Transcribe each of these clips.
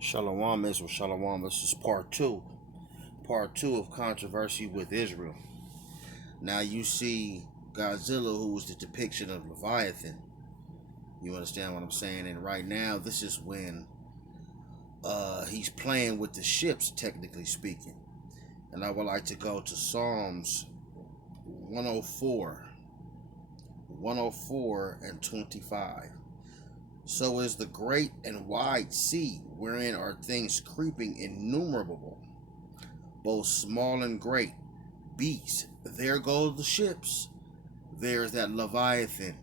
Shalom, Israel, Shalom. This is part two of controversy with Israel. Now you see Godzilla, who was the depiction of Leviathan. You understand what I'm saying? And right now, this is when he's playing with the ships, technically speaking. And I would like to go to Psalms 104, 104 and 25. So is the great and wide sea, wherein are things creeping innumerable, both small and great, beasts. There go the ships. There is that Leviathan,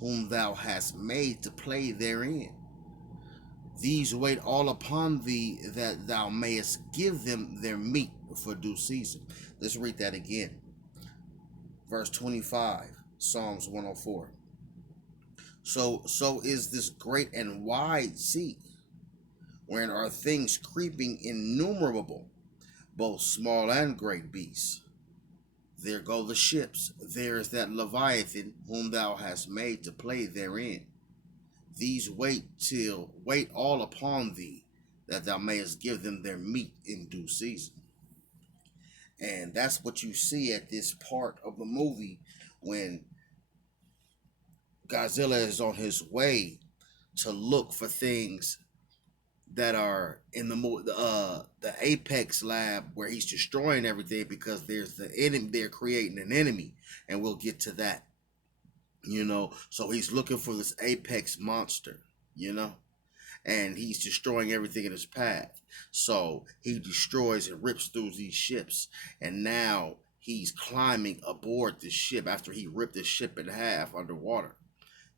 whom thou hast made to play therein. These wait all upon thee, that thou mayest give them their meat for due season. Let's read that again. Verse 25, Psalms 104. So is this great and wide sea, wherein are things creeping innumerable, both small and great beasts. There go the ships. There is that Leviathan, whom thou hast made to play therein. These wait all upon thee, that thou mayest give them their meat in due season. And that's what you see at this part of the movie when Godzilla is on his way to look for things that are in the Apex lab, where he's destroying everything because there's the enemy. They're creating an enemy, and we'll get to that. So he's looking for this Apex monster. And he's destroying everything in his path. So he destroys and rips through these ships, and now he's climbing aboard this ship after he ripped the ship in half underwater.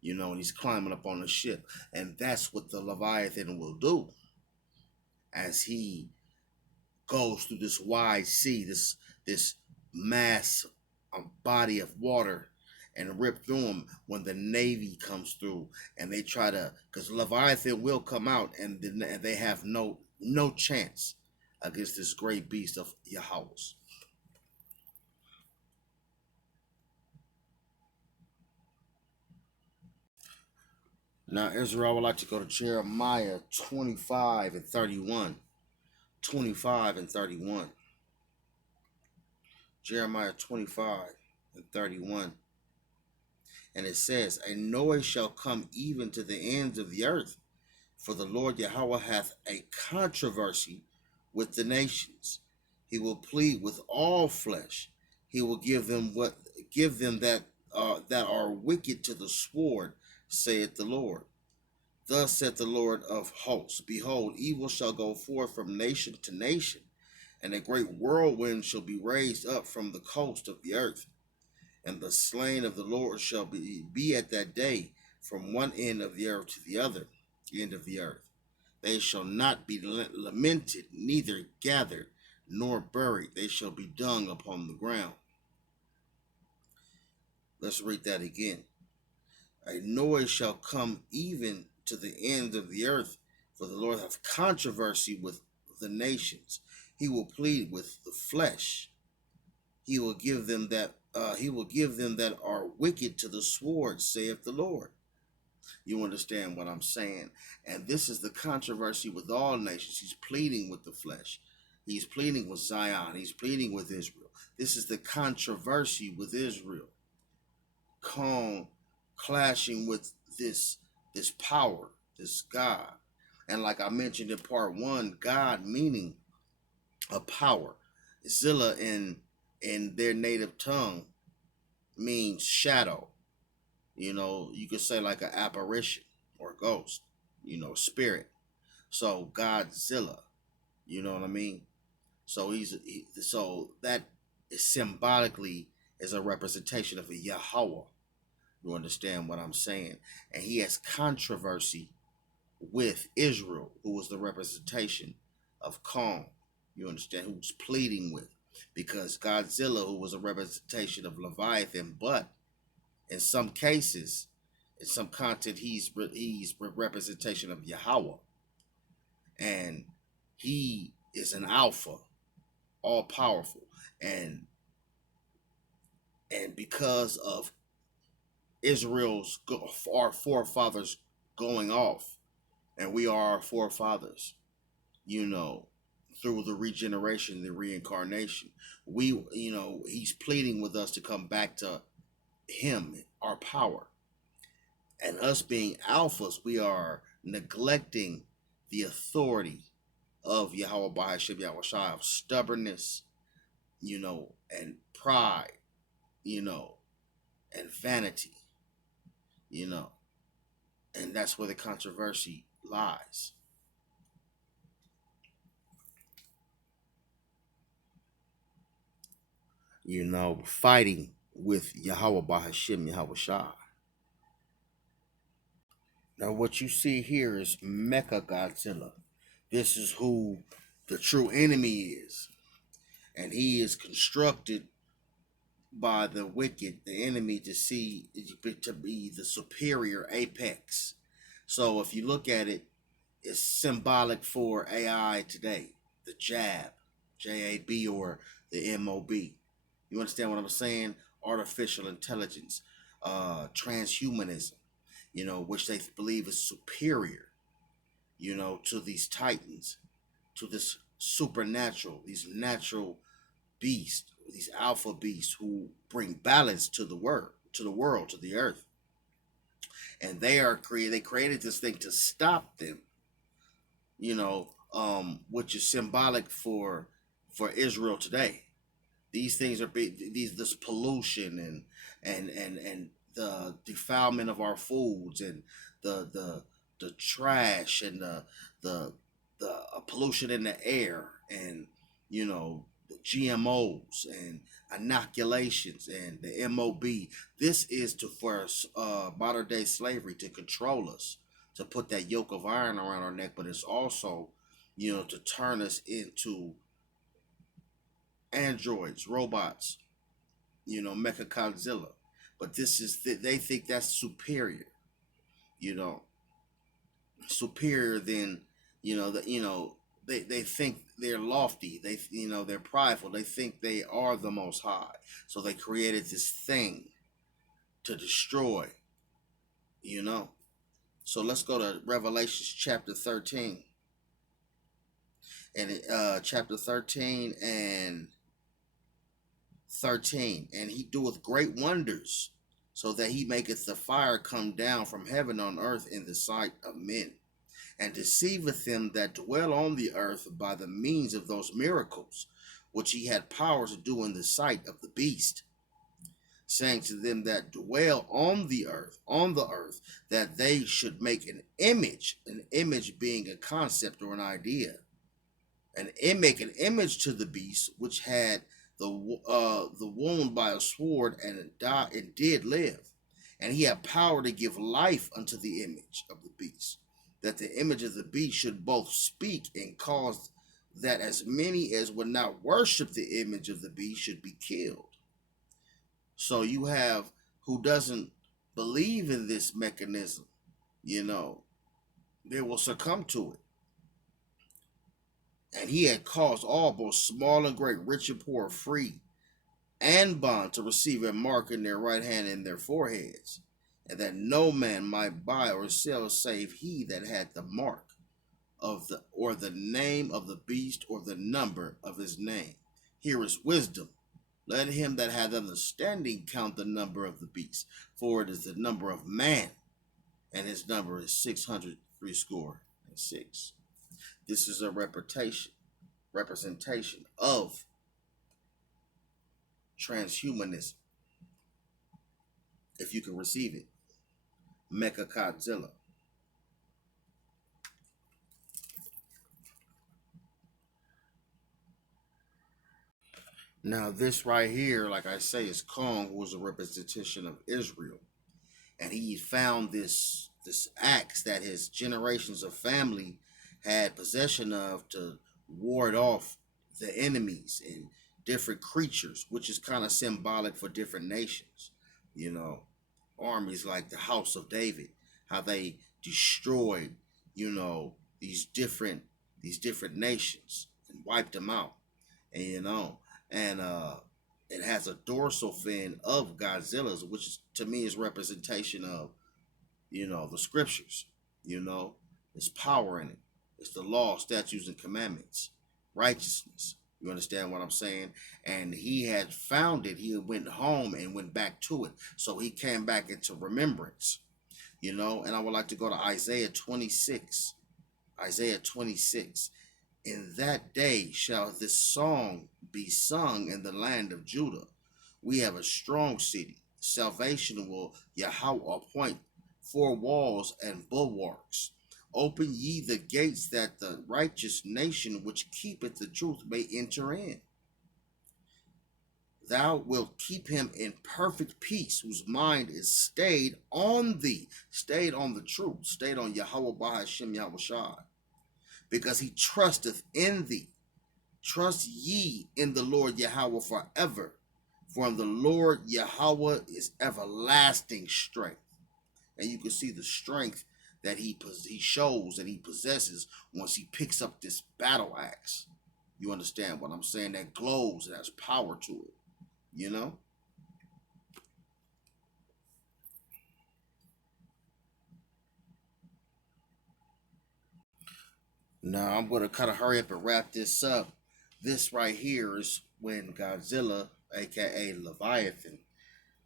And he's climbing up on the ship, and that's what the Leviathan will do as he goes through this wide sea, this mass body of water, and rip through them when the Navy comes through, and they try to, because Leviathan will come out, and they have no chance against this great beast of Yahweh. Now, Israel, I would like to go to Jeremiah 25 and 31. 25 and 31. Jeremiah 25 and 31. And it says, a noise shall come even to the ends of the earth, for the Lord Yahweh hath a controversy with the nations. He will plead with all flesh. He will give them that are wicked to the sword, saith the Lord. Thus saith the Lord of hosts, behold, evil shall go forth from nation to nation, and a great whirlwind shall be raised up from the coast of the earth. And the slain of the Lord shall be at that day from one end of the earth to the other end of the earth. They shall not be lamented, neither gathered, nor buried. They shall be dung upon the ground. Let's read that again. A noise shall come even to the end of the earth, for the Lord hath controversy with the nations. He will plead with the flesh. He will give them that are wicked to the sword, saith the Lord. You understand what I'm saying? And this is the controversy with all nations. He's pleading with the flesh. He's pleading with Zion. He's pleading with Israel. This is the controversy with Israel. Clashing with this power, this God. And like I mentioned in part one, God meaning a power. Zilla in their native tongue means shadow. You could say like an apparition or ghost, spirit. So Godzilla, you know what I mean? So that is symbolically is a representation of a Yahweh. You understand what I'm saying? And he has controversy with Israel, who was the representation of Kong. You understand? Who was pleading with, because Godzilla, who was a representation of Leviathan, but in some cases, in some content, he's representation of Yahweh, and he is an alpha, all powerful, and because of our forefathers going off, and we are our forefathers. you know, through the regeneration, the reincarnation. He's pleading with us to come back to him, our power. And us being alphas, we are neglecting the authority of Yahweh Bahashim Yahweh Shai, of stubbornness, and pride, you know, and vanity, you know, and that's where the controversy lies. Fighting with Yahweh Bahashim Yahweh Shai. Now, what you see here is Mecha Godzilla. This is who the true enemy is, and he is constructed by the wicked, the enemy, to be the superior apex. So if you look at it, it's symbolic for AI today, the JAB, or the MOB. You understand what I'm saying? Artificial intelligence, transhumanism, which they believe is superior, to these titans, to this supernatural, these natural beasts, these alpha beasts who bring balance to the world, to the earth. And they created this thing to stop them, which is symbolic for Israel today. These things this pollution and the defilement of our foods, and the trash, and the pollution in the air, and the GMOs and inoculations and the MOB. This is for modern day slavery, to control us, to put that yoke of iron around our neck, but it's also, to turn us into androids, robots, Mecha Godzilla. But they think that's superior, you know, superior than, they think they're lofty. They're prideful. They think they are the most high. So they created this thing to destroy, So let's go to Revelations chapter 13. And chapter 13 and 13. And he doeth great wonders, so that he maketh the fire come down from heaven on earth in the sight of men, and deceiveth them that dwell on the earth by the means of those miracles which he had power to do in the sight of the beast, saying to them that dwell on the earth, that they should make an image being a concept or an idea, and make an image to the beast, which had the wound by a sword, and did live, and he had power to give life unto the image of the beast, that the image of the beast should both speak, and cause that as many as would not worship the image of the beast should be killed. So you have who doesn't believe in this mechanism, they will succumb to it. And he had caused all, both small and great, rich and poor, free and bond, to receive a mark in their right hand and their foreheads, and that no man might buy or sell save he that had the mark of the name of the beast, or the number of his name. Here is wisdom. Let him that hath understanding count the number of the beast, for it is the number of man, and his number is 666. This is a representation of transhumanism, if you can receive it. Mecha Godzilla. Now, this right here, like I say, is Kong, who was a representation of Israel, and he found this axe that his generations of family had possession of, to ward off the enemies and different creatures, which is kind of symbolic for different nations. Armies like the House of David, how they destroyed, these different nations and wiped them out, and it has a dorsal fin of Godzilla's, which to me is representation of, the scriptures. There's power in it. It's the law, statutes, and commandments, righteousness. You understand what I'm saying? And he had found it. He went home and went back to it. So he came back into remembrance, you know. And I would like to go to Isaiah 26. Isaiah 26. In that day shall this song be sung in the land of Judah. We have a strong city. Salvation will Yahweh appoint four walls and bulwarks. Open ye the gates that the righteous nation which keepeth the truth may enter in. Thou wilt keep him in perfect peace, whose mind is stayed on thee, stayed on the truth, stayed on Yahweh Bahashem Yahweh Shai, because he trusteth in thee. Trust ye in the Lord Yahweh forever, for in the Lord Yahweh is everlasting strength. And you can see the strength that he shows that he possesses once he picks up this battle axe. You understand what I'm saying? That glows, it has power to it, you know? Now I'm going to kind of hurry up and wrap this up. This right here is when Godzilla, aka Leviathan,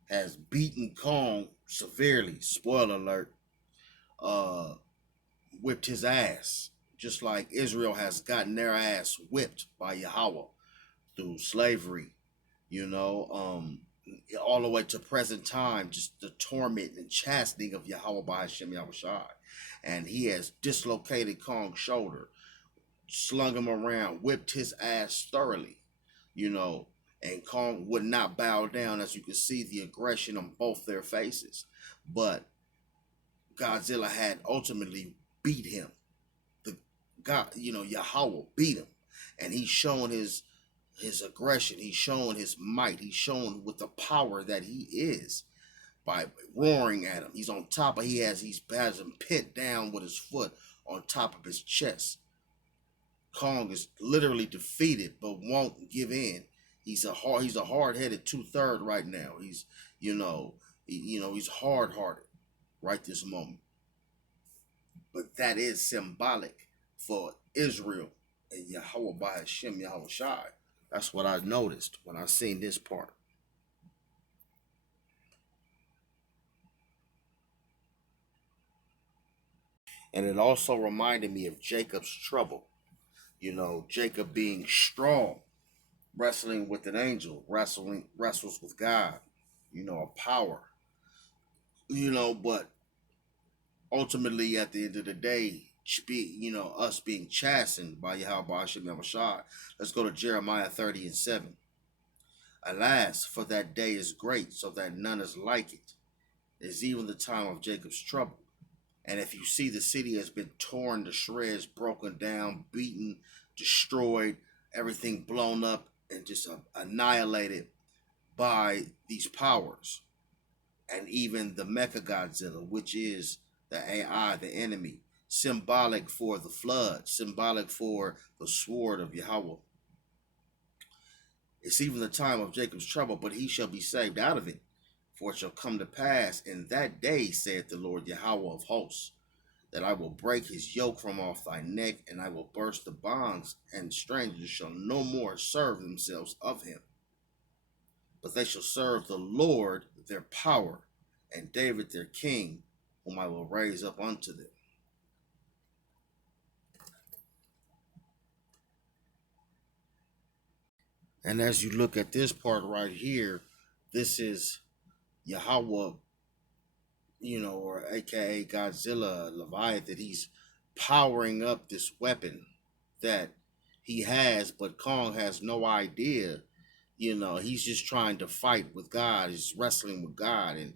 has beaten Kong severely. Spoiler alert. Uh, Whipped his ass, just like Israel has gotten their ass whipped by Yahweh through slavery. You know, all the way to present time, just the torment and chastening of Yahweh by Hashem Yahweh Shai. And he has dislocated Kong's shoulder, slung him around, whipped his ass thoroughly, you know, and Kong would not bow down, as you can see the aggression on both their faces. But Godzilla had ultimately beat him. The God, you know, Yahweh beat him. And he's showing his aggression, he's showing his might, he's showing with the power that he is by roaring at him. He's on top of he has him pinned down with his foot on top of his chest. Kong is literally defeated but won't give in. He's a hard-headed two-third right now. He's he's hard-hearted right this moment. But that is symbolic for Israel and Yahweh by Hashem Yahweh Shai. That's what I noticed when I seen this part. And it also reminded me of Jacob's trouble. You know, Jacob being strong, wrestling with an angel, wrestles with God, you know, a power. You know, but ultimately at the end of the day, us being chastened by Yahweh Hashem Yahushua. Let's go to Jeremiah 30 and 7. Alas, for that day is great, so that none is like it. It is even the time of Jacob's trouble. And if you see, the city has been torn to shreds, broken down, beaten, destroyed, everything blown up and just annihilated by these powers. And even the Mecha Godzilla, which is the AI, the enemy, symbolic for the flood, symbolic for the sword of Yahweh. It's even the time of Jacob's trouble, but he shall be saved out of it. For it shall come to pass in that day, saith the Lord Yahweh of hosts, that I will break his yoke from off thy neck, and I will burst the bonds, and strangers shall no more serve themselves of him. But they shall serve the Lord their power, and David their king, whom I will raise up unto them. And as you look at this part right here, this is Yahweh, or aka Godzilla, Leviathan. He's powering up this weapon that he has, but Kong has no idea. He's just trying to fight with God. He's wrestling with God, and